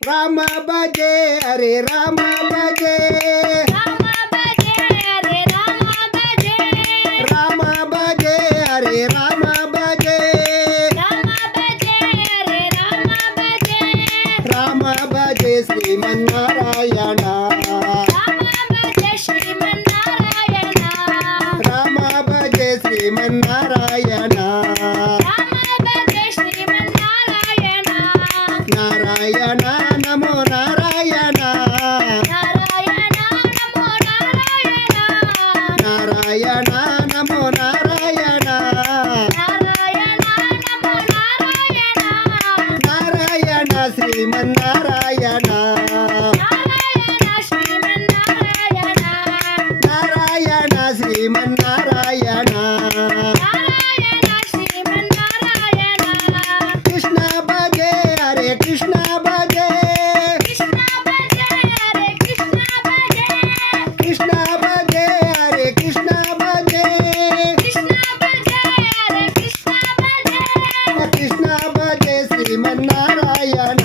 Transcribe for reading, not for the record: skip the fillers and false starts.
Rama Bhaje Hare Rama Bhaje Rama Bhaje Hare Rama Bhaje Rama Bhaje Hare Rama Bhaje Rama Bhaje Hare Rama Bhaje Rama Bhaje Srimannarayana Rama Bhaje Srimannarayana Rama Bhaje Srimannarayana Rama Bhaje Srimannarayana Narayana Namo Narayana Narayana Namo Narayana Narayana Namo Narayana Narayana Namo Narayana Narayana Srimannarayana Narayana Srimannarayana Narayana Srimannarayana Narayana Srimannarayana Krishna Bhaje Hare Krishna Bhaje Krishna Bhaje Hare Krishna Bhaje Krishna Bhaje Hare Krishna Bhaje Krishna Bhaje Hare Krishna Bhaje Krishna Bhaje Srimannarayana